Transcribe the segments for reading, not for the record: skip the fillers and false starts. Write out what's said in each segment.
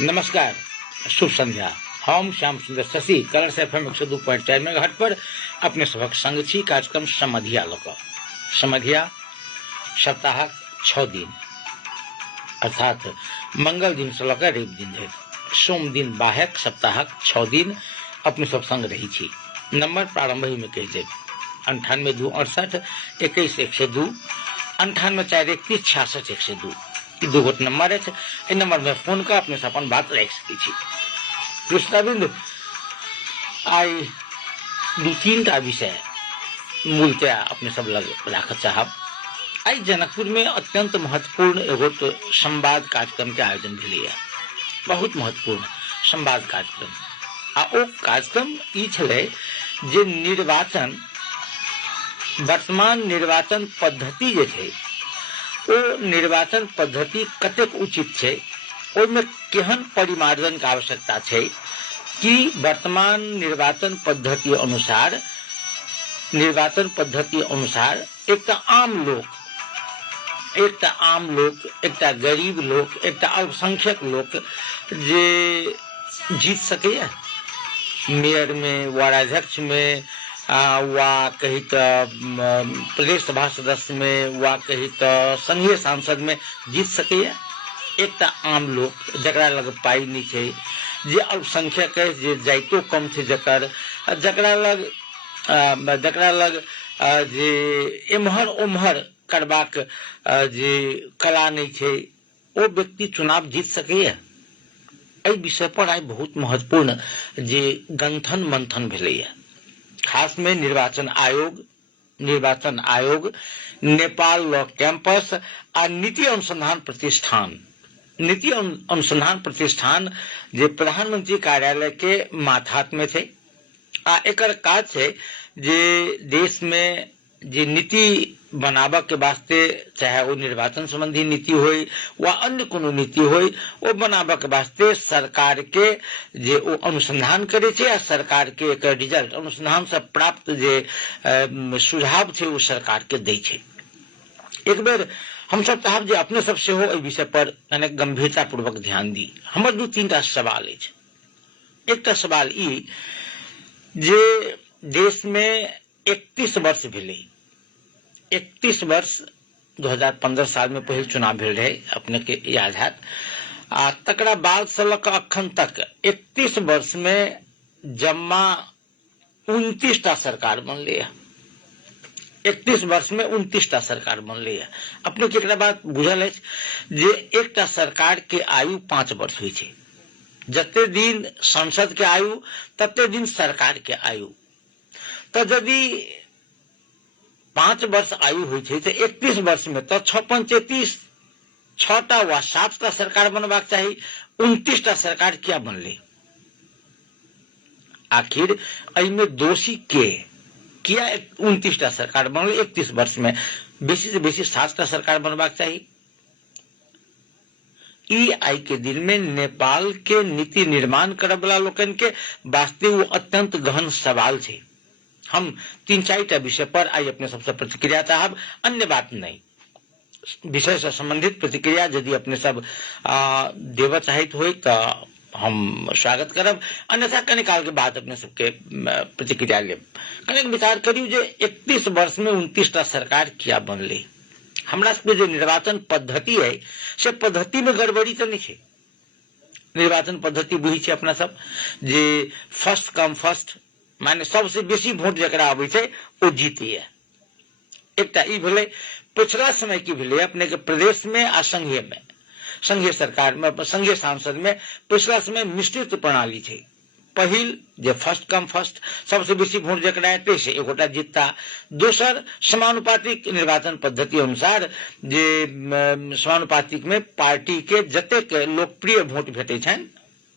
नमस्कार, शुभ संध्या। हम श्याम सुंदर शशि कलर्स FM 102.4 मेगाहर्ट्ज पर अपने सभक संग छी। कार्यक्रम समधिया लक समधिया सप्ताह 6 दिन अर्थात मंगल दिन से लक रवि दिन धरि सोम दिन बाहेक सप्ताह 6 दिन अपने सब संग रही छी। नंबर प्रारंभ में कह दे 98 2 68 21 102 98 4 31 66 102 दू गोट नंबर है। इ नंबर में फोन कर अपने से अपन बात रख सकी छी। कृष्णबिंद आई दू तीन टा विषय मूलतः अपने सब लग रख चाहब। आई जनकपुर में अत्यंत महत्वपूर्ण एगो तो संवाद कार्यक्रम के आयोजन भेलै। बहुत महत्वपूर्ण संवाद कार्यक्रम। आ ओ कार्यक्रम ई छलै जे निर्वाचन वर्तमान निर्वाचन पद्धति जे छै ओ निर्वाचन पद्धति कतेक उचित छै, ओहिमे केहन परिमार्जन के आवश्यकता छै कि वर्तमान निर्वाचन पद्धति अनुसार एकटा आम लोक एकटा गरीब लोक एकटा अल्पसंख्यक लोक जे जीत सकैए मेयर में वार्डाध्यक्ष में वा कही तो प्रदेश सभा सदस्य में वा कही तो संघीय सांसद में जीत सकैए। एकटा आम लोक जकरा लग पाई नहीं छै, जे अल्पसंख्यक है, जे जाइतो कम छै, जकरा लग जे एम्हर ओम्हर करबाक जे कला नहीं छै, ओ व्यक्ति चुनाव जीत सकैए। एहि विषय पर आई बहुत महत्वपूर्ण जे गंथन मंथन भेलैए। खास में निर्वाचन आयोग नेपाल लॉ कैंपस आ नीति अनुसंधान प्रतिष्ठान जे प्रधानमंत्री कार्यालय के माथात में थे। आ एकर काज छै जे देश में जे नीति बनाबक के वास्ते, चाहे वो निर्वाचन संबंधी नीति होय वा अन्य कोनो नीति होय, वो बनाबक के वास्ते सरकार के जे वो अनुसंधान करे छै आ सरकार के एक रिजल्ट अनुसंधान से प्राप्त जे सुझाव छै वो सरकार के दै छै। एक बेर हम सब चाहब जे अपने सब से हो एहि विषय पर कने गंभीरता पूर्वक ध्यान दी। हमर दू तीन टा सवाल अछि। एकटा सवाल ई जे देश में 31 वर्ष भेलै, 31 वर्ष 2015 साल में पहिल चुनाव भेल रहे, अपने के याद है। आ तकरा बाद से लक अखन तक 31 वर्ष में जम्मा 29 टा सरकार बनलै। 31 वर्ष में 29 टा सरकार बनलै। अपने के एकरा बात बुझल है जे एकटा सरकार के आयु 5 वर्ष होइ छै। जते दिन संसद के आयु तते दिन सरकार के आयु। तो यदि 5 वर्ष आयु होइ छै तो 31 वर्ष में तो 6 टा वा 7 टा सरकार बनबाक चाही। 29 टा सरकार क्या बनले? आखिर एहिमे दोषी के? किया 29 टा सरकार बनले 31 वर्ष में? बेसी से बेसी 7 टा सरकार बनबाक चाही। ई आई के दिन में नेपाल के नीति निर्माण करे वाला लोकन के वास्ते वो अत्यंत गहन सवाल छै। हम 3-4 टा विषय पर आई अपने सबसे प्रतिक्रिया चाहब, अन्य बात नहीं। विषय से संबंधित प्रतिक्रिया यदि अपने सब देव चाहित हो तो हम स्वागत करब, अन्यथा कने काल के बाद अपने सबके प्रतिक्रिया लेब। कने विचार करियो जे 31 वर्ष में 29 टा सरकार किया बनले? हमरा सबके जो निर्वाचन पद्धति है से पद्धति में गड़बड़ी तो नहीं है। निर्वाचन पद्धति बुझी छै अपना सब जे फर्स्ट कम फर्स्ट, माने सबसे बेसी वोट जकरा आबै छै ओ जीतैए। एकटा ई भेलै। पिछला समय की भेलै अपने के प्रदेश में आ संघीय सरकार में, संघीय सांसद में पिछला समय मिश्रित प्रणाली छै। पहिल जे फर्स्ट कम फर्स्ट, सबसे बेसी वोट जकरा एतै से एगोटा जीतता। दोसर समानुपातिक निर्वाचन पद्धति अनुसार जे समानुपातिक में पार्टी के जतेक लोकप्रिय वोट भेटै छनि,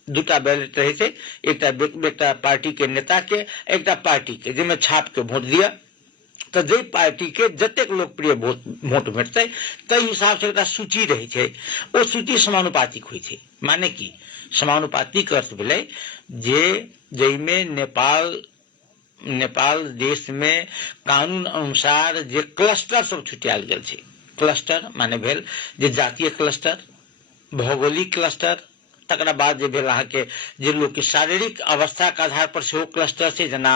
दूटा बैलेट रहे छै, एकटा पार्टी के नेता के, एकटा पार्टी के, जिसमें छाप के वोट दिया। तो जे पार्टी के जतेक लोकप्रिय वोट भेटतै ताहि हिसाब से एकटा सूची रहे छै। ओ सूची समानुपातिक होइ छै। माने कि समानुपातिक अर्थ भेलै जे जइमे नेपाल देश में कानून अनुसार जे क्लस्टर सब छुटियाल गेल छै। क्लस्टर माने भेल जे जातीय क्लस्टर, भौगोलिक क्लस्टर, तकरा बाद जे भेल अहाँके जे लोग के शारीरिक अवस्था के आधार पर सेहो क्लस्टर छै, जेना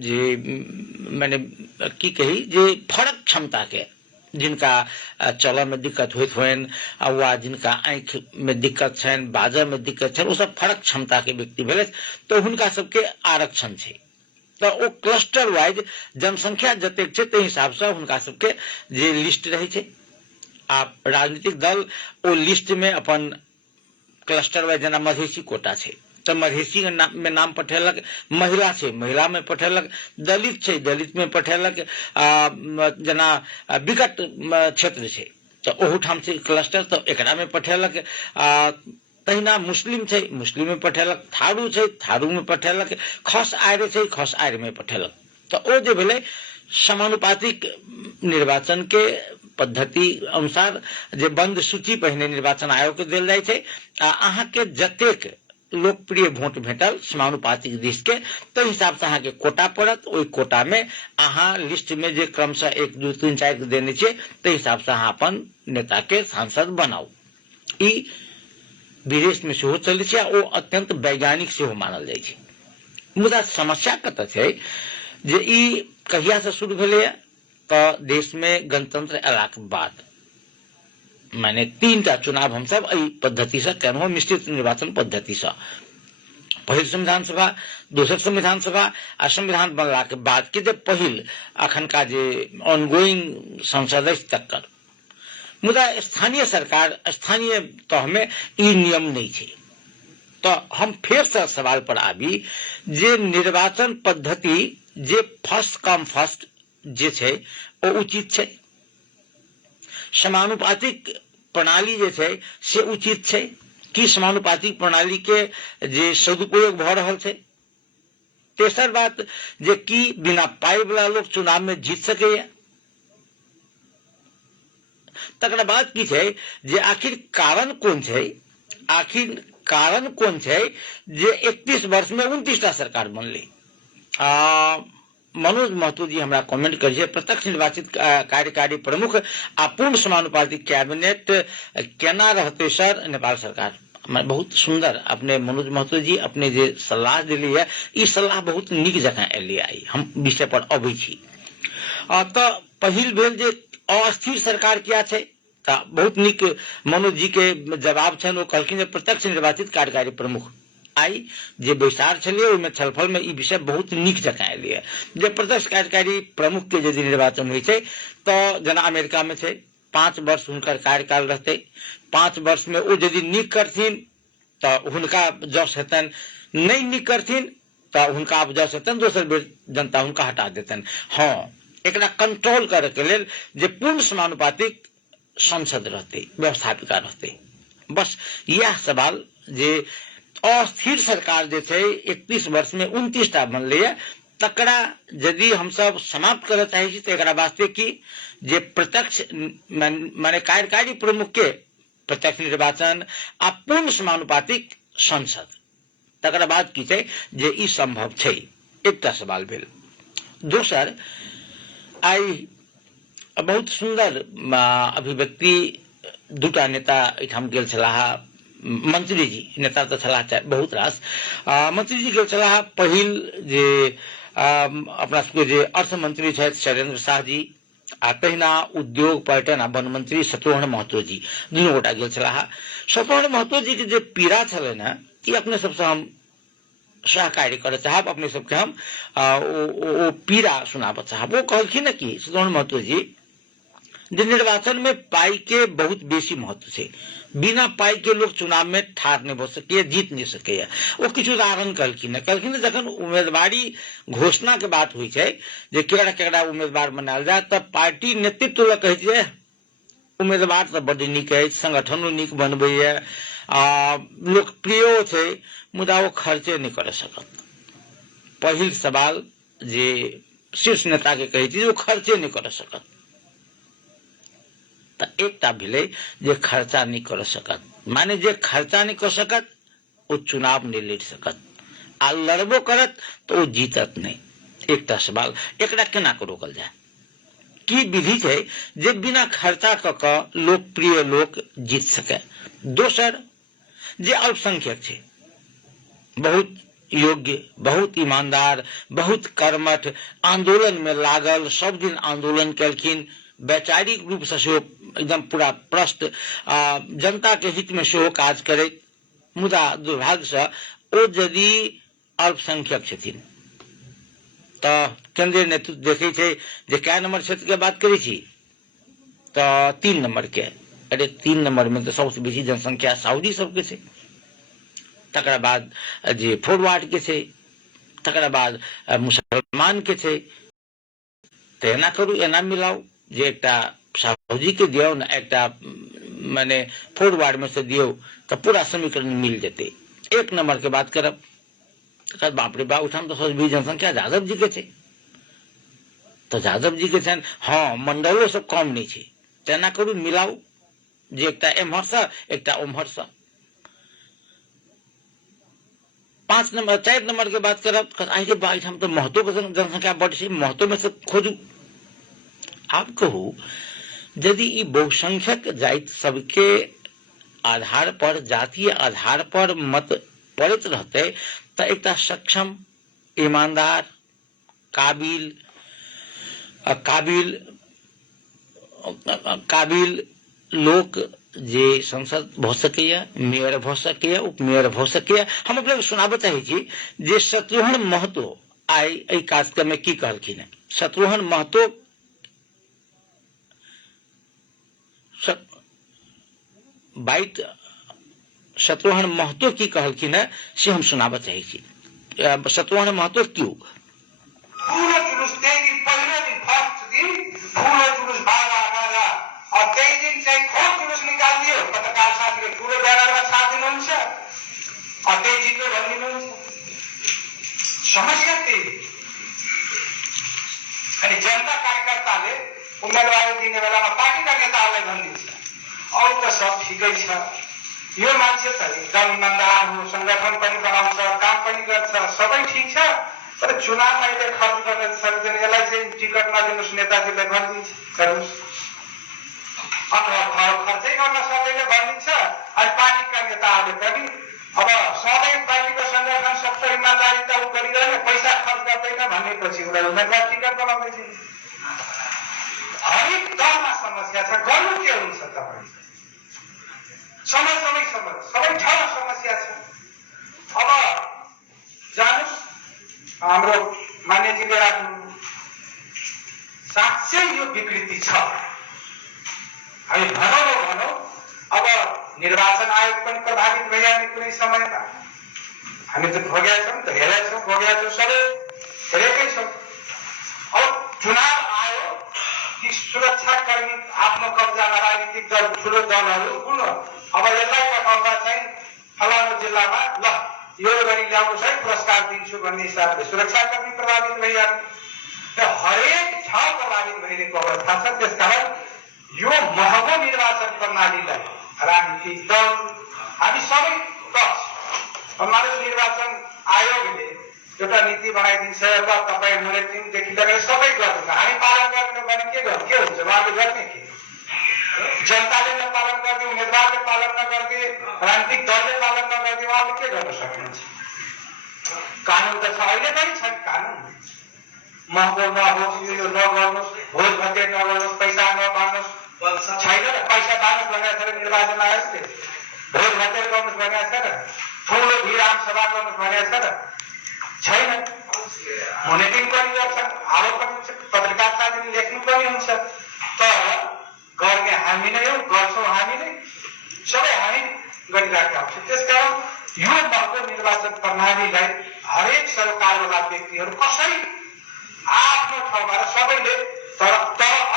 जे माने की कही जे फरक क्षमता के जिनका चलऽ में दिक्कत होइत होइन वा जिनका आँखि में दिक्कत छनि, बाजऽ में दिक्कत छनि, ओ सब फरक क्षमता के व्यक्ति भेलै, तो हुनका सबके आरक्षण छै। तो ओ क्लस्टर वाइज जनसंख्या जतेक छै ताहि हिसाब से हुनका सबके जे लिस्ट रहै छै, आ राजनीतिक दल ओ लिस्ट में अपन क्लस्टर वाइज जेना मधेसी कोटा छै तो मधेसी में नाम पठेलक, महिला छै महिला में पठेलक, दलित छै दलित में पठेलक, जेना विकट क्षेत्र छै तो ओहूठाम छै क्लस्टर तो एकरा में पठेलक, तहिना मुस्लिम छै मुस्लिम में पठेलक, थारू छै थारू में पठेलक, खस आर्य छै खस आर्य में पठेलक। तो ओ जे भेलै समानुपातिक निर्वाचन के पद्धति अनुसार जे बंद सूची पहिने निर्वाचन आयोग के देल जाइ छै, अहाँ के जतेक लोकप्रिय वोट भेटल समानुपातिक दिश के तो हिसाब से अहाँ के कोटा पड़त, ओई कोटा में अहाँ लिस्ट में जे क्रमशः 1 2 3 4 देने छियै तो हिसाब से अहाँ अपन नेता के सांसद बनाऊ। ई विदेश में सेहो चलै छै, ओ अत्यंत वैज्ञानिक सेहो मानल जाइ छै। मुदा समस्या कतऽ छै जे ई कहिया से शुरू भेलै तो देश में गणतंत्र अयलाक बाद माने 3टा चुनाव हम सब एहि पद्धति से केनहुँ मिश्रित निर्वाचन पद्धति से, पहिल संविधान सभा दोसर संविधान सभा आ संविधान बनला के बाद के जे पहिल अखनका जे ऑनगोइंग संसद अछि तकर, मुदा स्थानीय सरकार स्थानीय तह में ई नियम नहीं छै। तो हम फिर से सवाल पर आबी जे निर्वाचन पद्धति जे फर्स्ट कम फर्स्ट जे छै ओ उचित छै, समानुपातिक प्रणाली जे छै से उचित छै कि समानुपातिक प्रणाली के जे सदुपयोग भ रहल छै। तेसर बात जे कि बिना पाई वाला लोग चुनाव में जीत सकैया। तकर बाद की छै जे आखिर कारण कोन छै, आखिर कारण कोन छै जे 31 वर्ष में 29टा सरकार बनलै। मनोज महतो जी हमरा कमेंट करिए, प्रत्यक्ष निर्वाचित कार्यकारी प्रमुख आ पूर्ण समानुपातिक कैबिनेट केना रहते सर नेपाल सरकार। बहुत सुंदर अपने मनोज महतो जी अपने जे सलाह दिली है ई सलाह बहुत नीक जकाँ एलिए आई, हम विषय पर अबै छी। तो पहिल भेल जे अस्थिर सरकार किया छै, तो बहुत नीक मनोज जी के जवाब छन, वो कहलखिन प्रत्यक्ष निर्वाचित कार्यकारी प्रमुख आई जे बैसार छलिए ओहिमे छलफल में ई विषय बहुत नीक जकाँ एलिए जे प्रत्यक्ष कार्यकारी प्रमुख के यदि निर्वाचन होइ छै तो जेना अमेरिका में छै 5 वर्ष हुनकर कार्यकाल रहते, 5 वर्ष में ओ यदि नीक करथिन तो हुनका जस हेतन, नहीं नीक करथिन तो हुनका अब जस हेतन, दोसर बेर जनता हुनका हटा देतन। हाँ, एकरा कंट्रोल करे के लेल जे पूर्ण समानुपातिक संसद रहते, व्यवस्थापिका रहते। बस यह सवाल जे अस्थिर सरकार जे छै 31 वर्ष में 29टा बनलै, तकरा यदि हम सब समाप्त करऽ चाहै छी तो एकरा वास्ते की जे प्रत्यक्ष माने कार्यकारी प्रमुख के प्रत्यक्ष निर्वाचन आ पूर्ण समानुपातिक संसद, तकरा बाद की छै जे ई संभव छै। एकटा सवाल भेल। दोसर, आई बहुत सुंदर अभिव्यक्ति दूटा नेता एठाम गेल छलाह, मंत्री जी नेता तो छलाह बहुत रास, मंत्री जी गेल छलाह। पहिल जे अपना सबके जे अर्थ मंत्री छथि शैलेंद्र शाह जी, आ तहिना उद्योग पर्यटन आ वन मंत्री सत्यवान महतो जी, दुनू गोटा गेल छलाह। सत्यवान महतो जी के जे पीड़ा छलनि हैं ई अपने सबसे हम सहकार्य करऽ चाहब, अपने सबके हम ओ पीड़ा सुनाबऽ चाहब। वो कहलखिन कि सत्यवान महतो जी जे निर्वाचन में पाई के बहुत बेसी महत्व छै, बिना पाई के लोग चुनाव में ठाढ़ नहीं भ सकैया, जीत नहीं सकैया। वो किछु उदाहरण कहलखिन जखन उम्मीदवारी घोषणा के बात हुई छै जे केकरा केकरा उम्मीदवार बनायल जाय तऽ पार्टी नेतृत्व लग कहै छै उम्मीदवार तऽ बड्ड नीक अछि, संगठनो नीक बनबैया, लोकप्रियो छै, मुदा वो खर्चे नहीं कर सकत। पहिल सवाल जे शीर्ष नेता के कहै छै वो खर्चे नहीं कर सकत, तो एकटा भेलै जे खर्चा नहीं कर सकत, माने जे खर्चा नहीं कर सकत वो चुनाव नहीं लड़ सकत, आ लड़बो करत तो वो जीतत नहीं। एकटा सवाल, एकरा केना के रोकल जाय, की विधि छै जे बिना खर्चा क लोकप्रिय लोक जीत सके। दोसर, जे अल्पसंख्यक छे, बहुत योग्य, बहुत ईमानदार, बहुत कर्मठ, आंदोलन में लागल, सब दिन आंदोलन केलखिन, वैचारिक रूप से सेहो एकदम पूरा प्रस्त, जनता के हित में सेहो काज करे, मुदा दुर्भाग्य से ओ यदि अल्पसंख्यक छथिन तो केंद्रीय नेतृत्व देखे छे जे क्या नंबर क्षेत्र के बात करी छी तो 3 नंबर के, अरे 3 नंबर में तो सबसे बेसी जनसंख्या सऊदी सबके छे, तकरा बाद जे फॉरवर्ड के छे, तकरा बाद मुसलमान के छे, तो एना करू, एना मिलाओ जे एकटा सऊदी के दियो ना, एकटा माने फॉरवर्ड में से दियो तो पूरा समीकरण मिल जेते। 1 नंबर के बात करब तो बाप रे बाप, उठाम तो सबसे जनसंख्या यादव जी के छे, तो यादव जी के छन, हाँ मंडलों सब कम नहीं छे, तेना करू मिलाओ जे एकटा एम्हर से एकटा ओम्हर से। 5 नंबर 4 नंबर के बात करब, आगे बात हम तो महत्व के जनसंख्या बढ़ छे, महत्व में से खोजू। आप कहू यदि ई बहुसंख्यक जाति सबके आधार पर, जातीय आधार पर मत पड़त रहते तो एक सक्षम, ईमानदार, काबिल लोग जे संसद भ सकैया, मेयर भ सकैया, उपमेयर भ सकैया। हम अपने सुनाबे चाहे छी जे शत्रुघ्न महतो आई एहि कार्यक्रम में की कहलखिन है। शत्रुघ्न महतो शत्रुघ्न महतो की कहलखिन है से हम सुनाबे चाहे छी। शत्रुघ्न महतो क्यों पूरा जुलूस पहले दिन फर्स्ट दिन पूरा जुलूस भागा और 23 दिन चाहिँ खोर जुलूस निकाल दियो, पत्रकार साथीले ठुलो ब्यानरमा छापिदिनुहुन्छ और 23 जित्यो भनिदिनुहुन्छ। समस्या त्यही। अनि जनता कार्यकर्ताले उम्मेदवारी दिने बेलामा पार्टीका नेताहरूलाई भनिदिन्छ अरू त सब ठिकै छ, यो मान्छे त एकदम इमानदार हो, संगठन पनि बनाउँछ, काम पनि गर्छ, सबै ठीक छ, तर चुनावमा यसले खर्च गर्न सक्दैन, यसलाई चाहिँ टिकट नदिनुहोस् नेताजीलाई भनिदिन्छ, गर्नुहोस्। अथवा खर्चै गर्न सक्दैन भनिदिन्छ। अनि पार्टीका नेताहरूले पनि अब सबै पार्टीको संगठन सबै इमान्दारिता गरिरहने, पैसा खर्च गर्दैन भनेपछि उसलाई उम्मेदवार टिकट बनाउँदैछ। हरेक दलमा समस्या छ, गर्नु के हुन्छ तपाईँ? सबै ठाउँमा समस्या छ। अब जानुस्, हाम्रो मान्यजीले राख्नु, साँच्चै यो विकृति छ। हामी भनौँ अब निर्वाचन आयोग पनि प्रभावित भइहाल्ने कुनै समयमा। हामी त भोगेका छौँ, त हेरेका छौँ, सबै हेरेकै छौँ। अब चुनाव आयो कि सुरक्षाकर्मी आफ्नो कब्जामा राजनीतिक दल, ठुलो दलहरू कुन अब यसलाई पठाउँदा चाहिँ फलानु जिल्लामा ल यो गरी ल्याउनुहोस् है, पुरस्कार दिन्छु भन्ने हिसाबले सुरक्षाकर्मी प्रभावित भइहाल्ने र हरेक ठाउँ प्रभावित भइरहेको अवस्था छ। त्यसकारण यो महँगो निर्वाचन प्रणालीलाई राजनीतिक दल हामी सबै पक्ष, मानव निर्वाचन आयोगले एउटा नीति बनाइदिन्छ, ल तपाईँ मोनिटरिङदेखि लिएर सबै गर्नु, हामी पालन गर्ने भने के हुन्छ? उहाँले गर्ने के? जनताले नपालन गर्ने, उम्मेदवारले पालन नगर्ने, राजनीतिक दलले पालन नगर्ने, उहाँले के गर्न सक्नुहुन्छ? कानुन त छ, अहिले पनि छ कानुन। महँगो नहोस्, यो नगर्नुहोस्, भोज भत्ते नगर्नुहोस्, पैसा नबाँड्नुहोस्, छैन र पैसा बाँड्नुहोस् भनेको छ र निर्वाचन आयोगले, भोज भत्ते गर्नुहोस् भनेको छ र, ठुलो भिड आमसभा गर्नुहोस् भनेको छ र, छैन। मोनिटरिङ पनि गर्छ, आरोप पनि हुन्छ, पत्रकार साथीले लेख्नु पनि हुन्छ, तर गर्ने हामी नै हौ, गर्छौँ हामी नै, सबै हामी गरिरहेका हुन्छौँ। त्यसकारण यो महँगो निर्वाचन प्रणालीलाई हरेक सरकारवाला व्यक्तिहरू कसरी आफ्नो ठाउँमा र सबैले, तर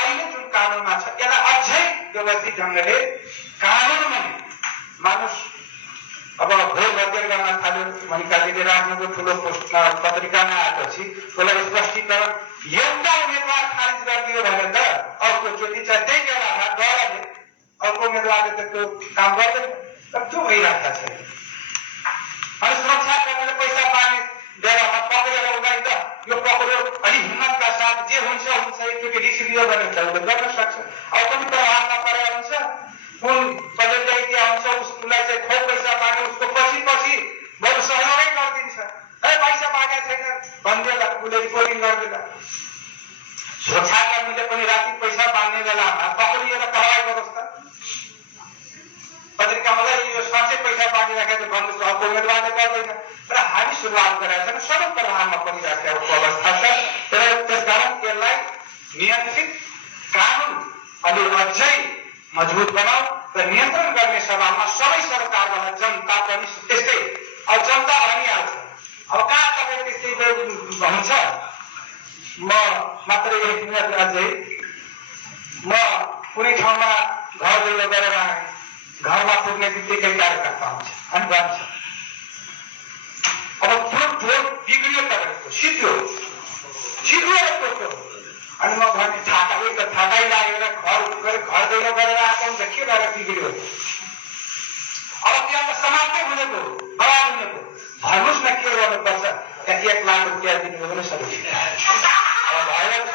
अहिले जुन कानुनमा छ यसलाई अझै व्यवस्थित ढङ्गले कानुनमा मानुस। अब भोज भत्ते गर्न थाल्यो, मनिकाजीले राख्नुको ठुलो पोस्टमा पत्रिकामा आएपछि उसलाई स्पष्टीकरण, एउटा उम्मेदवार खारिज गरिदियो भने त अर्कोचोटि चाहिँ त्यही बेलामा डरले अर्को उम्मेदवारले त त्यो काम गर्दैन, तर त्यो भइरहेको छ। अनि सुरक्षाकर्मीले पैसा पाउने बेलामा पक्रेर उसलाई त यो पक्रियो, अलिक हिम्मतका साथ जे हुन्छ एकचोटि रिस लियो भने त उसले गर्न सक्छ। अब पनि प्रभाव नपरेर हुन्छ, कुन पहिले त्यहाँ हुन्छ उसको उसलाई चाहिँ थोक पैसा मागे उसको पछि पछि बरु सहयोगै गरिदिन्छ। है पैसा मागे छैन भन्देला उसले रिपोर्टिङ गर्दैन। सुरक्षाकर्मीले पनि राति पैसा माग्ने बेलामा पक्रिएर कारवाही गरोस् त। पत्रिकामा यो साँच्चै पैसा मागिराखेको भन्नुहोस् अब उम्मेदवारले गर्दैन। र हामी सुरुवात गरेका छौँ सबै प्रभावमा परिराखेको अवस्था छ। त्यसकारण यसलाई नियन्त्रित कानुन अलि अझै मजबुत बनाऊ र नियन्त्रण गर्ने सभामा सबै सरकारवाला जनता पनि त्यस्तै। अब जनता भनिहाल्छ अब कहाँ तपाईँ त्यस्तै भन्छ। म मात्र 1 मिनट अझै म कुनै ठाउँमा घर दैलो गरेर आएँ। घरमा पुग्ने बित्तिकै कार्यकर्ता आउँछ अनि भन्छ अब ठुलो बिग्रियो तपाईँको सिद्धियो कस्तो। अनि म भने थाकै लागेर घर दैलो गरेर आएको हुन्छ के गरेर बिग्रियो। अब त्यहाँ त समाप्तै हुनेको बराबर हुनेको भन्नुहोस् न के गर्नुपर्छ। त्यहाँ 1 लाख रुपियाँ दिनु हो भने सबै अब भइहाल्छ।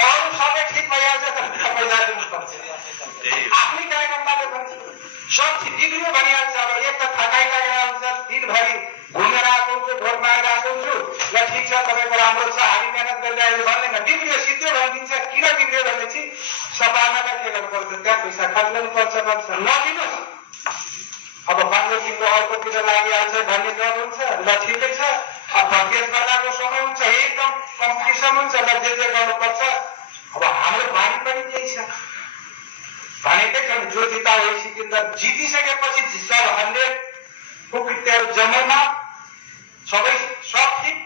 अरू सबै ठिक भइहाल्छ तर पैसा दिनुपर्छ। आफ्नै कार्यकर्ताले भन्छ सब बिग्रियो भनिहाल्छ। अब एक त थकाइ लागेर आउँछ दिनभरि घुमेर आएको हुन्छु भोट मारेर आएको हुन्छु ल ठिक छ तपाईँको राम्रो छ हामी मेहनत गरिरहेको भन्दैन। बिग्रियो सिद्धियो भनिदिन्छ। किन बिग्रियो भनेपछि सफामालाई के गर्नुपर्छ त्यहाँ पैसा खर्च गर्नुपर्छ भन्छ नदिनुहोस्। अब 15 दिनको अर्कोतिर लागिहाल्छ भन्ने डर हुन्छ। ल ठिकै छ अब प्रत्येक गर्दाको समय हुन्छ एकदम कम्पिटिसन हुन्छ ल जे गर्नुपर्छ। अब हाम्रो बानी पनि त्यही छ भनेकै छ जो जिता वही सिकिन्छ। जितिसकेपछि सब 100 कुकृत्यहरू जम्मैमा सब ठिक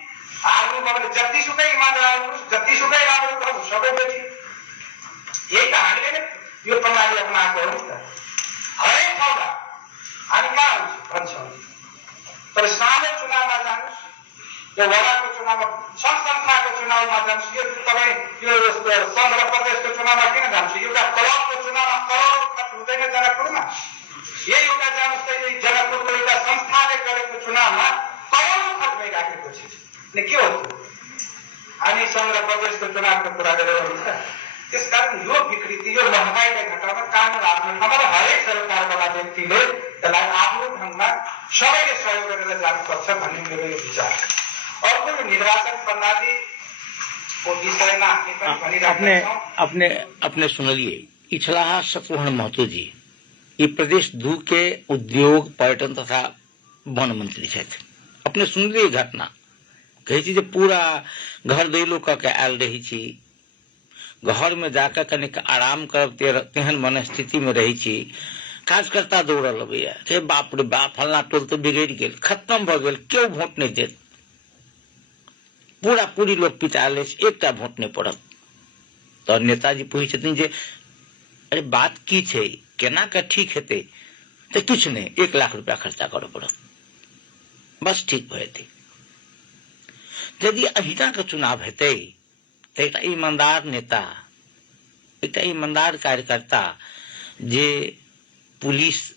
हार्नु भने जतिसुकै इमान्दार हुनुहोस् जतिसुकै राम्रो गर्नुहोस् सबै पछि यही त हामीले नै यो प्रणाली अपनाएको हो नि त। हरेक ठाउँमा हामी कहाँ भन्छौँ तर सानो चुनावमा जानुहोस् यो वडाको चुनावमा संस्थाको चुनावमा जानुहोस् यो तपाईँ यो सङ्घ र प्रदेशको चुनावमा किन जान्छ। एउटा क्लबको चुनावमा करोडौँ खर्च हुँदैन जनकपुरमा। यही एउटा जानुहोस् त यही जनकपुरको एउटा संस्थाले गरेको चुनावमा करोडौँ खर्च भइराखेको छ। के हो हामी सङ्घ र प्रदेशको चुनावको कुरा गरेर हुन्छ। त्यसकारण यो विकृति यो महँगाइलाई घटाउन कानुन आफ्नो ठाउँमा र हरेक सरकारवाला व्यक्तिले त्यसलाई आफ्नो ढङ्गमा सबैले सहयोग गरेर जानुपर्छ भन्ने मेरो यो विचार। अर्को यो निर्वाचन प्रणालीको विषयमा अपने सुनलिए इछलाहा शत्रुघ्न महतो जी ये प्रदेश 2 के उद्योग पर्यटन तथा वन मंत्री थे। अपने सुनलिए घटना कही थी पूरा घर दैलो के आयल रही थी घर में जाकर कनिक आराम करते तेहन मन स्थिति में रही थी। कार्यकर्ता दौड़ल अबैया बाप रे बाप फलना टोल तो बिगड़ गए खत्म भ गए क्यों वोट नहीं दे। पूरा पूरी लोग पिटाले एकटा वोट नहीं पड़त। तो नेताजी पूछे जे अरे बात की छे केना का ठीक हेते तो कुछ नहीं 1 लाख रुपया खर्चा करो पड़त बस ठीक भए। यदि अहिना का चुनाव हेते तो एक ईमानदार नेता एक ईमानदार कार्यकर्ता जे पुलिस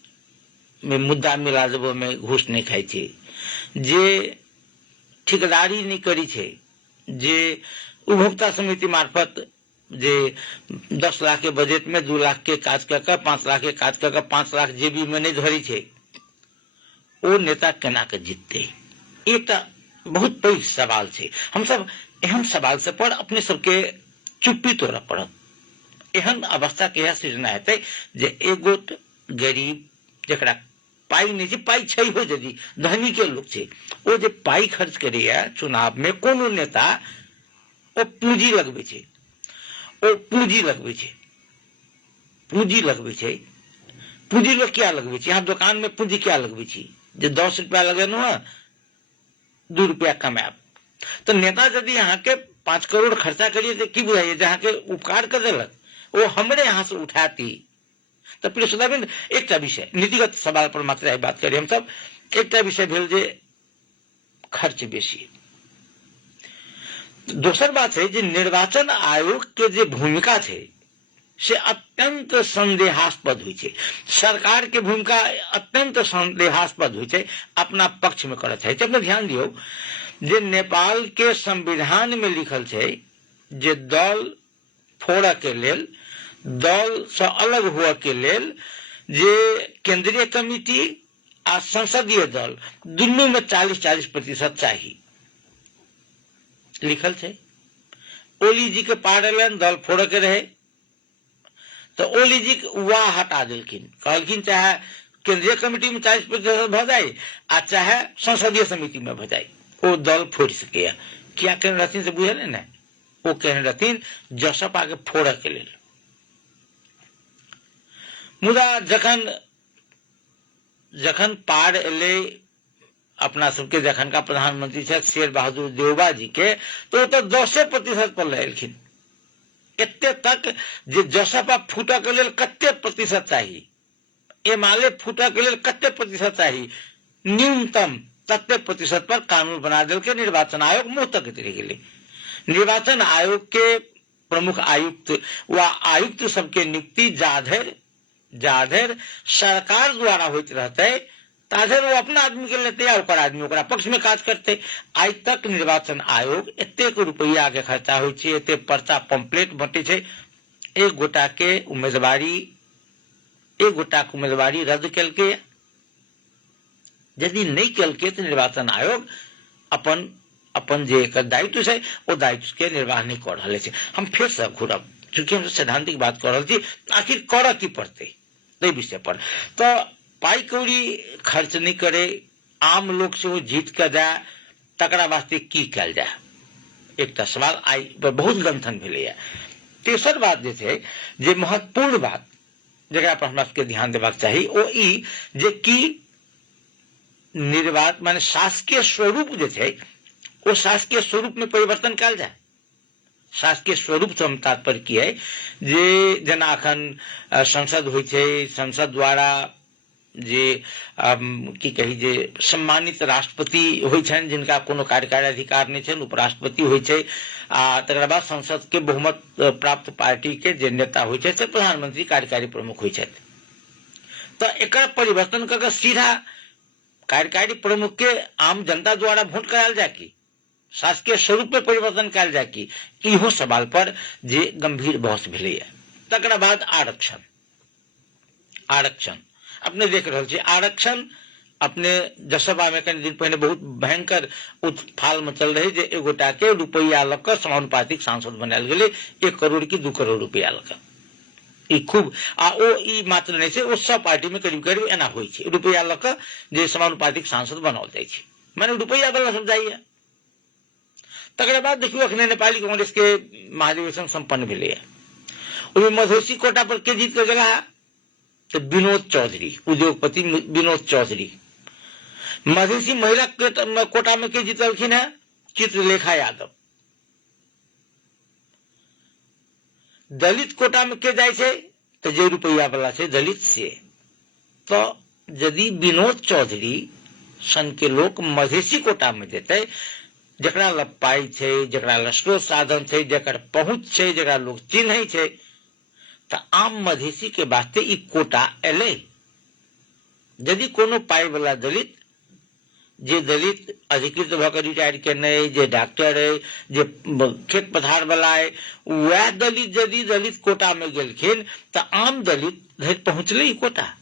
में मुद्दा मिला जब में घूस नहीं खाई छे जे ठेकेदारी नहीं करी छे जे उपभोक्ता समिति मार्फत जे 10 लाख के बजट में 2 लाख के काज कर 5 लाख के काज कर 5 लाख जेबी में नहीं धरी छे वो नेता केना के जीतते। एक बहुत पैघ सवाल छे। हम सब एहन सवाल से पर अपने सबके चुप्पी तोड़ पड़त। एहन अवस्था के सृजना हेतै जे एगो गरीब जकरा पाई नहीं छै पाई छै हो यदि धनी के लोग छे ओ जे पाई खर्च करैया चुनाव में कोनो नेता ओ पूंजी लगबै छै पूंजी लोग क्या लगबै छै। यहाँ दुकान में पूंजी क्या लगबै छी जे 10 रुपया लगेनो 2 रुपया कमाब तो नेता यदि यहाँ के 5 करोड़ खर्चा करिए तो की बुझाइए जहाँ के उपकार कर देलक वो हमरे यहाँ से उठाती। तो प्रिय श्रोताबिंद एक विषय नीतिगत सवाल पर मात्र बात करिए हम सब। एक विषय भेल जे खर्च बेसी। दोसर बात है जे निर्वाचन आयोग के जे भूमिका थे से अत्यंत संदेहास्पद हुई छे। सरकार के भूमिका अत्यंत संदेहास्पद हुई छे अपना पक्ष में करत है। अपने ध्यान दियो जे नेपाल के संविधान में लिखल छे जे दल फोड़ा के लेल दल से अलग हुआ के लेल जे केंद्रीय कमिटी आ संसदीय दल दुनू में 40-40% चाहिए लिखल है। ओली जी के पार्लियामेंट दल फोड़ के रहे तो ओली जी वह हटा दिलखिन, कहलखिन चाहे केंद्रीय कमिटी में 40% भ जाए आ चाहे संसदीय समिति में भ जाए, वो दल फोड़ सके। क्या कहने रहथिन से बुझल है ना, वो कहने रहथिन जसपा के फोड़ के लेल। मुदा जखन पार एले अपना सबके जखन का प्रधानमंत्री छे शेर बहादुर देवबा जी के, तो 10% पर लेलखिन। एते तक जे जसपा फूटक के लेल कते प्रतिशत चाहिए, एमाले फूटक के लेल कते प्रतिशत चाहिए, न्यूनतम तते प्रतिशत पर कानून बना दिल के निर्वाचन आयोग मुंह तक चले गए। निर्वाचन आयोग के प्रमुख आयुक्त व आयुक्त सबके नियुक्ति जाधर सरकार द्वारा होते रहते, ताधर वो अपना आदमी के लेते या ओकर आदमी ओकरा पक्ष में काज करते। आज तक निर्वाचन आयोग एतेक रुपया के खर्चा हो, एते पर्चा पंपलेट बटे छे, एक गोटा के उम्मीदवारी रद्द कल के, यदि नहीं कल के तो निर्वाचन आयोग अपन जे दायित्व है वो दायित्व के निर्वाह नहीं कर रहे छे। हम फिर से घूरब, चूंकि हम सैद्धांतिक बात कर रहे थी, आखिर कर की पड़ते विषय पर। तो पाई कौड़ी खर्च नहीं करे, आम लोग से वो जीत कर जाए, तकरा वास्ते की कल जाए, एक सवाल आई पर बहुत गंथन भेले। तेसर बात जे महत्वपूर्ण बात जगह पर हमरा सबके ध्यान देबाक चाहिए, वो ई जे कि निर्वाचन माने शासकीय स्वरूप जे छै, वो शासकीय स्वरूप में परिवर्तन कल जाए। शासकीय स्वरूप से हम तात्पर्य की है जे जना अखन संसद होइ छै, संसद द्वारा जे की कही जे सम्मानित राष्ट्रपति होइ छन, जिनका कोनो कार्यकारी अधिकार नहीं छन, उपराष्ट्रपति होइ छै, आ तकर बाद संसद के बहुमत प्राप्त पार्टी के जे नेता होइ छै से प्रधानमंत्री कार्यकारी प्रमुख होइ छथि। तो एकर परिवर्तन करके सीधा कार्यकारी प्रमुख के आम जनता द्वारा वोट करायल जाए कि शासकीय स्वरूप में परिवर्तन कल जाए कि, इहो सवाल पर जे गंभीर बहस भेले। तकर बाद आरक्षण अपने देख रहे छे, आरक्षण अपने जसपा में कई दिन पहले बहुत भयंकर उत्फाल मचल रहे, जे एगोटा के रुपया लक समानुपातिक सांसद बनायल गेले, 1 करोड़ की 2 करोड़ रुपया लक। ई खूब आ ओ ई मात्र नहीं से, वो सब पार्टी में करीब करीब एना होइ छे, रुपया लक जे समानुपातिक सांसद बनाओल जाय छे, माने रुपया वाला समझाइए। तकर बाद देखियो अखने नेपाली कांग्रेस के महाधिवेशन संपन्न भेले, ओहिमे मधेसी कोटा पर के जीत के गेला तो विनोद चौधरी, उद्योगपति विनोद चौधरी। मधेसी महिला कोटा में के जीतलखिन है, चित्रलेखा यादव। दलित कोटा में के जाय छे तो जे रुपया वाला छे दलित से, तो यदि विनोद चौधरी सन के लोग मधेसी कोटा में जेते, जकरा लग पाई छे, जकरा लग स्रोत साधन छे, जकर पहुंच छे, जकरा लोग चिन्ह छे, तो आम मधेसी के वास्ते ई कोटा एले। यदि कोनो पाई वाला दलित, जे दलित अधिकृत भकर रिटायर करने, जे डॉक्टर है, जे खेत पथार वाला है, वह दलित यदि दलित कोटा में गेलखिन तो आम दलित धरि पहुंचले ही कोटा।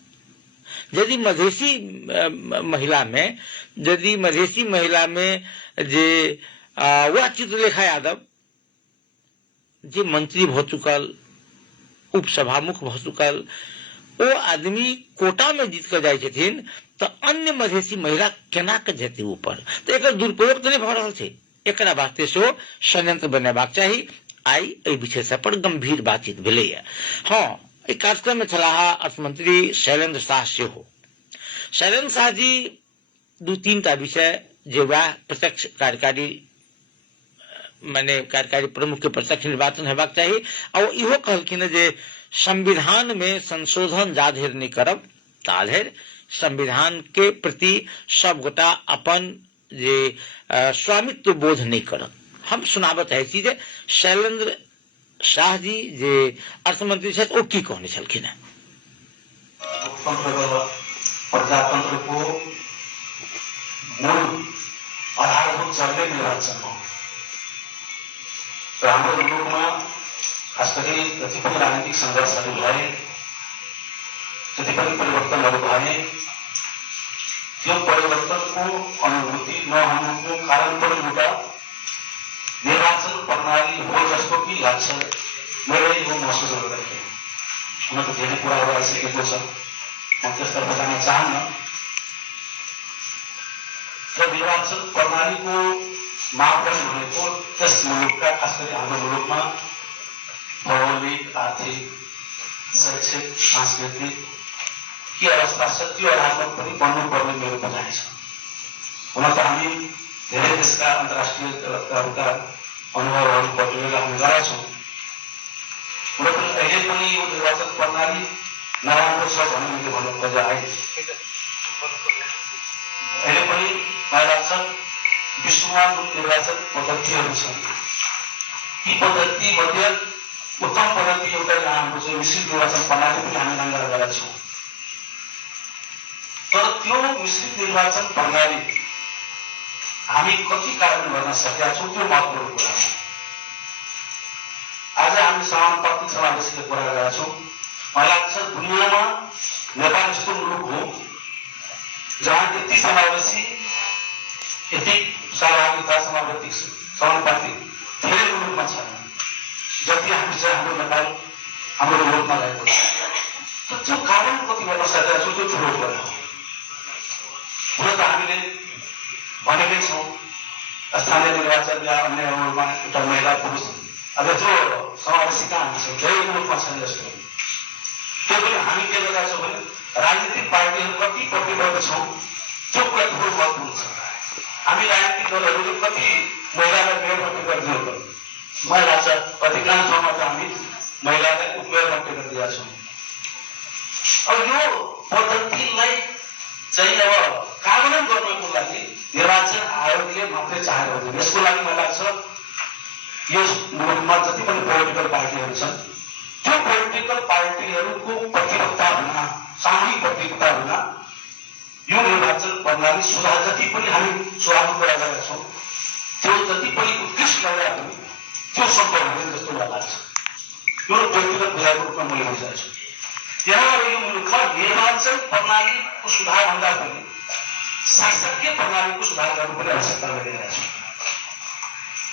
यदि मधेसी महिला में जे वह चित्रलेखा यादव जे मंत्री भ चुकल, उपसभामुख भ चुकल, ओ आदमी कोटा में जीत कर जाय छथिन, तो अन्य मधेसी महिला केना के जेते ऊपर। तो एक दुरुपयोग तो नहीं भ रहल छै, एकरा वास्ते से षड्यंत्र बनेबाक चाही। आई एहि विषय पर गंभीर बातचीत भेलै। हाँ, एक कार्यक्रम में छलाह अर्थमंत्री शैलेंद्र शाह सेहो। शैलेंद्र शाह जी 2-3 टा विषय जे वह प्रत्यक्ष कार्यकारी प्रमुख के प्रत्यक्ष निर्वाचन हेबाक चाहिए, और इहो कहलखिन जे संविधान में संशोधन जाधरि नहीं करब ताधरि संविधान के प्रति सब गोटा अपन जे स्वामित्व बोध नहीं करब। हम सुनाबत है चीज शैलेंद्र शाह जी जे अर्थमंत्री छथि, ओ की कहने छलखिन है। प्रजातंत्र को मूल आधारभूत चलने निर्वाचन हो, तो हाम्रो मुलुकमा खास गरी जति पनि राजनीतिक संघर्षहरू भए जति पनि परिवर्तनहरू भए त्यो परिवर्तनको अनुभूति नहुनुको कारण पनि एउटा निर्वाचन प्रणाली हो जस्तो कि लाग्छ। मेरो यो महसुस गर्दाखेरि हुन त धेरै कुराहरू आइसकेको छ, म त्यसतर्फ जान चाहन्न। र निर्वाचन प्रणालीको मापदण्ड भनेको त्यस मुलुकका, खास गरी हाम्रो मुलुकमा भौगोलिक, आर्थिक, शैक्षिक, सांस्कृतिक के अवस्था छ त्यो आधारमा पनि बन्नुपर्ने मेरो बुझाइ छ। हुन त हामी धेरै देशका अन्तर्राष्ट्रिय स्तरका अनुभवहरू बटुलेर हामी गएका छौँ। हुन त अहिले पनि यो निर्वाचन प्रणाली नराम्रो छ भन्ने मैले भन्नु खोजे आए। अहिले पनि मलाई लाग्छ विश्वमा जुन निर्वाचन पद्धतिहरू छन् ती पद्धति मध्ये उत्तम पद्धति एउटा यहाँ हाम्रो चाहिँ मिश्रित निर्वाचन प्रणाली पनि हामी अङ्गार गरेका छौँ। तर त्यो मिश्रित निर्वाचन प्रणाली हामी कति कार्यान्वयन गर्न सकेका छौँ त्यो महत्त्वपूर्ण कुरा हो। आज हामी समानुपातिक समावेशीको कुरा गरेका छौँ। मलाई लाग्छ दुनियाँमा नेपाल यस्तो मुलुक हो जहाँ यति समावेशी, यति सहभागिता, समानुपातिक धेरै मुलुकमा छैन जति हामी चाहिँ हाम्रो नेपाल, हाम्रो मुलुकमा रहेको छ। त्यो कारण कति गर्न सकेका छौँ त्यो ठुलो कुरा हो। हुन त हामीले भनेकै छौँ स्थानीय निर्वाचन या अन्यहरूमा एउटा महिला पुरुष अब जो समावेशिता हुन्छ धेरै मुलुकमा छैन जस्तो। त्यो पनि हामी के गरेका छौँ भने राजनीतिक पार्टीहरू कति प्रतिबद्ध छौँ त्यो कुरा ठुलो महत्त्वपूर्ण छ। हामी राजनीतिक दलहरूले कति महिलालाई मेयरमा टिकट दियो भने मलाई लाग्छ अधिकांश ठाउँमा त हामी महिलालाई उपमेयरमा टिकट दिएका छौँ। अब यो पद्धतिलाई चाहिँ अब कार्यान्वयन गर्नको लागि निर्वाचन आयोगले मात्रै चाहेको हुँदैन। यसको लागि मलाई लाग्छ यो मुलुकमा जति पनि पोलिटिकल पार्टीहरू छन् त्यो पोलिटिकल पार्टीहरूको प्रतिबद्धता हुन, सामूहिक प्रतिबद्धता हुन यो निर्वाचन प्रणाली सुधार जति पनि हामी सुधारको कुरा गरेका छौँ त्यो जति पनि उत्कृष्ट गरेका पनि त्यो सम्भव हुँदैन जस्तो मलाई लाग्छ। यो व्यक्तिगत बुझाइको रूपमा मैले बुझाएको छु। यहाँ अब यो मुलुकमा निर्वाचन प्रणालीको सुधार भन्दा पनि शासकीय प्रणालीको सुधार गर्नुपर्ने आवश्यकता गरिरहेको छ।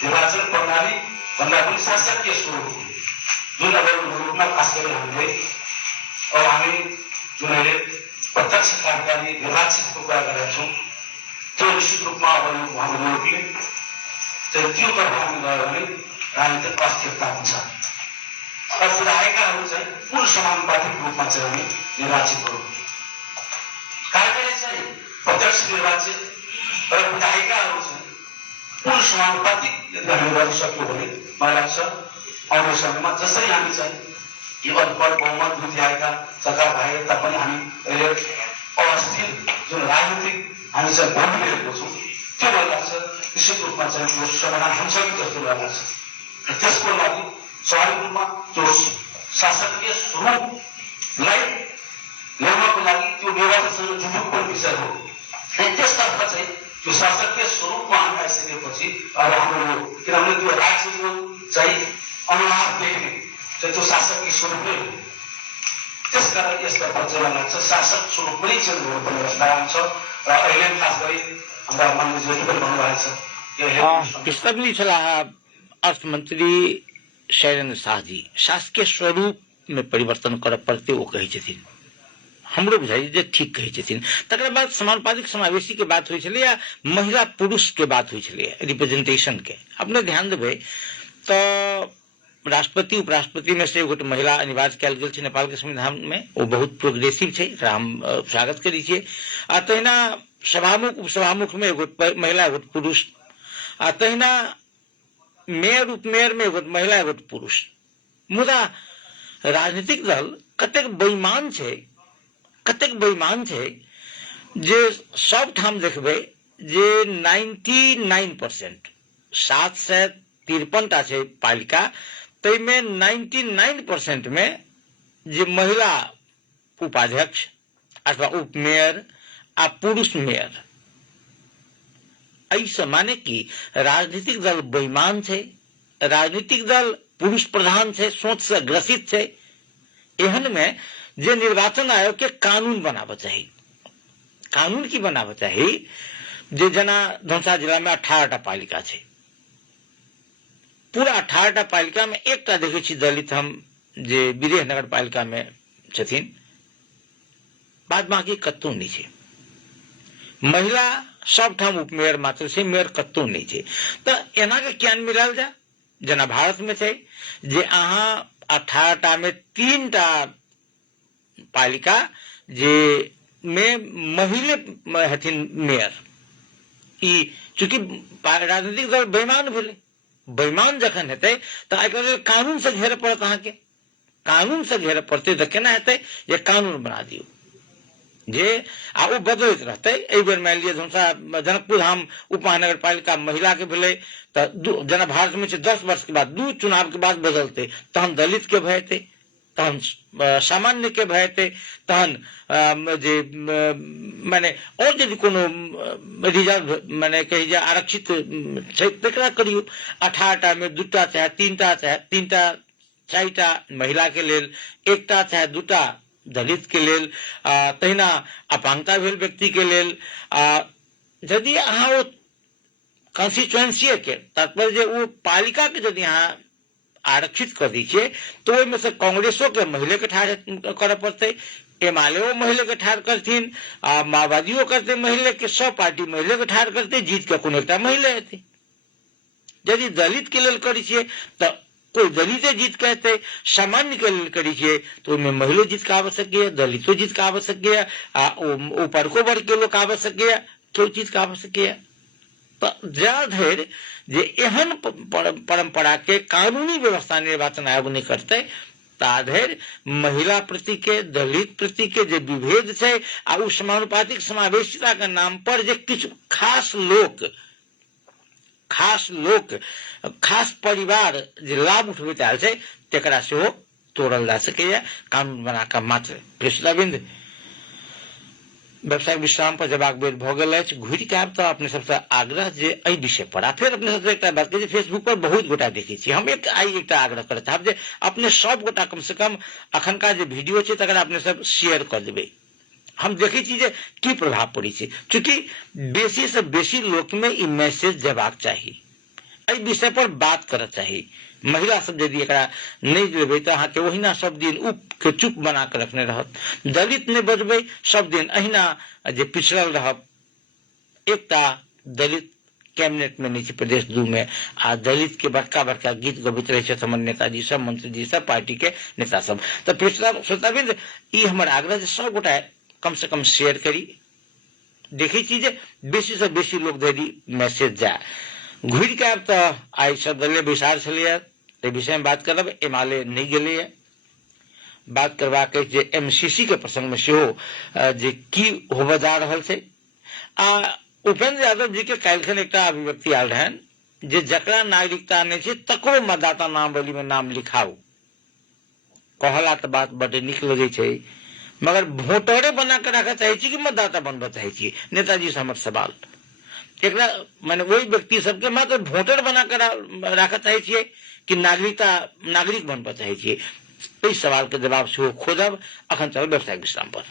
निर्वाचन प्रणाली भन्दा पनि शासकीय स्वरूप जुन अब मुलुकमा खास गरी हामीले अब हामी जुन अहिले प्रत्यक्ष कार्यकारी निर्वाचितको कुरा गरेका छौँ त्यो निश्चित रूपमा अब यो हाम्रो मुलुकले त्यो तर्फ हामी गयो भने राजनीतिक अस्थिरता हुन्छ। र विधायिकाहरू चाहिँ पूर्ण समानुपातिक रूपमा चाहिँ हामी निर्वाचित गरौँ। कार्यकारी चाहिँ प्रत्यक्ष निर्वाचित र विधायिकाहरू चाहिँ पूर्ण समानुपातिक यदि हामी गर्न सक्यौँ भने मलाई लाग्छ आउने समयमा जसरी हामी चाहिँ यो अनपढ बहुमत बुझिआएका सरकार भए तापनि हामी अहिले अस्थिर जुन राजनीतिक हामी चाहिँ भोगिरहेको छौँ त्यो मलाई लाग्छ निश्चित रूपमा चाहिँ यो समाधान हुन्छ कि जस्तो मलाई लाग्छ। त्यसको लागि स्वाभाविक रूपमा त्यो शासकीय स्वरूपलाई ल्याउनको लागि त्यो निर्वाचनसँग जुझुक पनि विषय हो। त्यसतर्फ चाहिँ त्यो शासकीय स्वरूपमा हामी आइसकेपछि अब हाम्रो किनभने त्यो राज्यको चाहिँ अनुहार देख्ने चाहिँ त्यो शासकीय स्वरूप नै हो। त्यसकारण यसतर्फ चाहिँ मलाई लाग्छ शासक स्वरूप पनि चेन्ज हुनुपर्ने अवस्था आउँछ। र अहिले खास गरी हाम्रा मान्यज्यूले पनि भन्नुभएको छ अर्थमन्त्री शैलेन्द्र शाह जी शासकीय स्वरूप में परिवर्तन कर पड़ते वो कही छथिन। हमरो बुझाई जे ठीक कही छथिन। तकर बाद समानुपातिक समावेशी के बात हुई छले या महिला पुरुष के बात हुई छले रिप्रेजेंटेशन के। अपने ध्यान देबे तो राष्ट्रपति उपराष्ट्रपति में से एगो महिला अनिवार्य कयल गेल छै नेपाल के संविधान में। वो बहुत प्रोग्रेसिव छै, हम स्वागत करी छियै। आ तहिना सभामुख उपसभामुख में एगो महिला एगो पुरुष, आ तहिना मेयर उपमेयर में एगो महिला एगो पुरुष। मुदा राजनीतिक दल कतेक बेईमान छै जे सब ठाम देखबे जे 99% 753 टा छै पालिका, तैमे 99% में जे महिला उपाध्यक्ष अथवा उपमेयर आ पुरुष मेयर, ऐसा माने कि राजनीतिक दल बेईमान छै, राजनीतिक दल पुरुष प्रधान छै, सोच से ग्रसित छै। एहन में जे निर्वाचन आयोग के कानून बनाबऽ चाही। कानून की बनाबऽ चाही जे जेना धनसा जिला में 18टा पालिका छै, पूरा 18टा पालिका में एकटा देखै छी दलित हम जे विदेह नगर पालिका में छथिन, बाद बाकी कतौ नहीं छै। महिला सब ठाम उपमेयर मात्र छै, मेयर कतौ नहीं छै। तऽ एना के किया नहि मिलाल जाए, जेना भारत में छै जे अहाँ 18टा में 3टा पालिका जे में महिले हथिन मेयर। ई चूंकि राजनीतिक दल बेईमान भेलै, बेईमान जखन हेतै तऽ एकर लेल कानून से घेरऽ पड़त। अहाँके कानून से घेरऽ पड़तै तऽ केना हेतै जे कानून बना दियौ जे आ ओ बदलैत रहतै। एहि बेर मानि लिअ जनकपुर धाम उपमहानगर पालिका महिला के भेलै तऽ जेना भारत में छै 10 वर्ष के बाद 2 चुनाव के बाद बदलतै, तहन दलित के भऽ जेतै, तहन सामान्य के भऽ जेतै, तहन जे माने और यदि कोनो रिजर्व माने कही जाए आरक्षित छै तकरा करियौ। 18टा में 2टा चाहे 3टा चाहे 3टा 4टा महिला के लेल, 1टा चाहे 2टा दलित के लेल, तहिना अपांगता भेल व्यक्ति के लेल। यदि अहाँ ओ कॉन्स्टिट्यूएंसी के तात्पर्य जे ओ पालिका के यदि अहाँ आरक्षित कर दी छियै तो ओहिमे से कांग्रेसो के महिले के ठाढ़ करऽ पड़तै, एमआलए महिले के ठाढ़ करथिन, माओवादियों करते महिले के, सब पार्टी महिले के ठाढ़ करते, जीत के कोनो एकटा महिले हेतै। यदि दलित के लेल करै छियै तऽ कोई दलिते जीत के हेतै, सामान्य के लेल करै छियै तो ओहिमे महिलो जीत के आवश्यक है, दलितो जीत के आवश्यक है, ऊपरको वर्ग के लोग आवश्यक है, केओ जीत के आवश्यक है। जा धरि जे एहन परंपरा के कानूनी व्यवस्था निर्वाचन आयोग नहीं करते ता धरि महिला प्रति के, दलित प्रति के जे विभेद छै आ उ समानुपातिक समावेशिता के नाम पर जे किछु खास लोक खास परिवार जे लाभ उठबैत आयल छै तेकरा सेहो तोड़ल जा सकैया कानून बना कऽ मात्र। कृष्णविंद व्यवसायिक विश्राम पर जबाक बेर भऽ गेल अछि। घुरि के आब तऽ अपने सबसे आग्रह जे एहि विषय पर आ फेर अपने सबसे एकटा बात कही, फेसबुक पर बहुत गोटा देखै छी, हम एकटा आग्रह करत चाहब जे अपने सब गोटा कम से कम अखनका जे वीडियो छै तकरा अपने सब शेयर कर देबै। हम देखै छी जे की प्रभाव पड़ै छै, चूंकि बेसी से बेसी लोक में ई मैसेज जेबाक चाही, एहि विषय पर बात करऽ चाही। महिला सब यदि एकरा नहीं लेबै तऽ अहाँके ओहिना सब दिन उप के चुप बना के रखने रहत। दलित नहीं बजबै सब दिन अहिना जे पिछड़ल रहब। एकटा दलित कैबिनेट में नहीं छै प्रदेश 2 में, आ दलित के बड़का बड़का गीत गबैत रहे छै हमर नेताजी सब, मंत्री जी सब, पार्टी के नेता सब। तऽ पिछला श्रोताबिंद ई हमर आग्रह जे सब गोटा कम से कम शेयर करी, देखै छी जे बेसी से बेसी लोग धरि मैसेज जाए। घुरि के आब तऽ आइ सर्वदलीय बैसार छलैया, एहि विषय में बात करब। एमआलए नहीं गेलैया, बात करबाक अछि जे एमसीसी के प्रसंग में सेहो जे की होबऽ जा रहल छै। उपेंद्र यादव जी के काल्हिखन एकटा अभिव्यक्ति आयल रहन जे जकरा नागरिकता नहीं छै तकरो मतदाता नामावली में नाम लिखाऊ। कहला तऽ बात बड़ नीक लगै छै, मगर वोटरे बना के रखऽ चाहे छी कि मतदाता बनबऽ चाहे छी? नेताजी से हमर सवाल। एकरा माने वही व्यक्ति सबके मात्र वोटर बना के रखऽ चाहे छियै कि नागरिक बनबऽ चाहे छियै? एहि सवाल के जवाब सेहो खोजब। अखन चल व्यवसायिक विश्राम पर।